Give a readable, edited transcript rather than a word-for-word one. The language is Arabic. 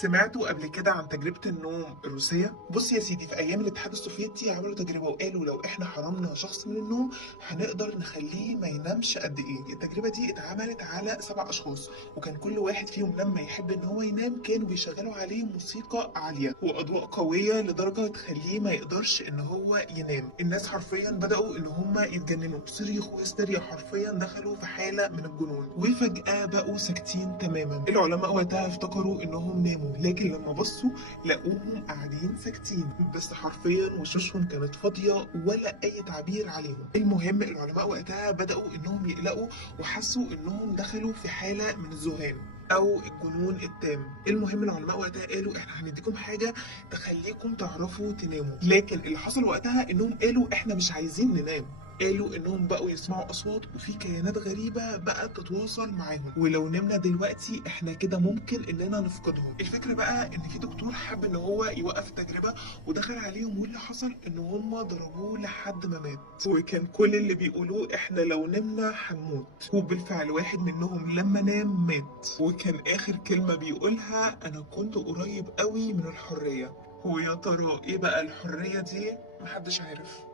سمعتوا قبل كده عن تجربة النوم الروسية؟ بص يا سيدي، في أيام الاتحاد السوفيتي عملوا تجربة وقالوا لو إحنا حرمنا شخص من النوم هنقدر نخليه ما ينامش قد إيه. التجربة دي اتعملت على 7 أشخاص، وكان كل واحد فيهم لما يحب إن هو ينام كانوا بيشغلوا عليه موسيقى عالية وأضواء قوية لدرجة تخليه ما يقدرش إن هو ينام. الناس حرفيا بدأوا إن هم يتجننوا، صريخ وهستيريا، حرفيا دخلوا في حالة من الجنون، وفجأة بقوا ساكتين تماما. العلماء وقتها افتكروا إنهم ناموا، لكن لما بصوا لقوهم قاعدين ساكتين بس، حرفيا وشوشهم كانت فاضية ولا أي تعبير عليهم. المهم العلماء وقتها بدأوا إنهم يقلقوا، وحسوا إنهم دخلوا في حالة من الذهان أو الجنون التام. المهم العلماء وقتها قالوا إحنا هنديكم حاجة تخليكم تعرفوا تناموا، لكن اللي حصل وقتها إنهم قالوا إحنا مش عايزين ننام. قالوا انهم بقوا يسمعوا اصوات وفي كيانات غريبه بقت تتواصل معاهم، ولو نمنا دلوقتي احنا كده ممكن اننا نفقدهم. الفكره بقى ان في دكتور حب ان هو يوقف التجربه ودخل عليهم، واللي حصل ان هم ضربوه لحد ما مات، وكان كل اللي بيقولوه احنا لو نمنا هنموت. وبالفعل واحد منهم لما نام مات، وكان اخر كلمه بيقولها انا كنت قريب قوي من الحريه. ويا ترى ايه بقى الحريه دي؟ محدش عارف.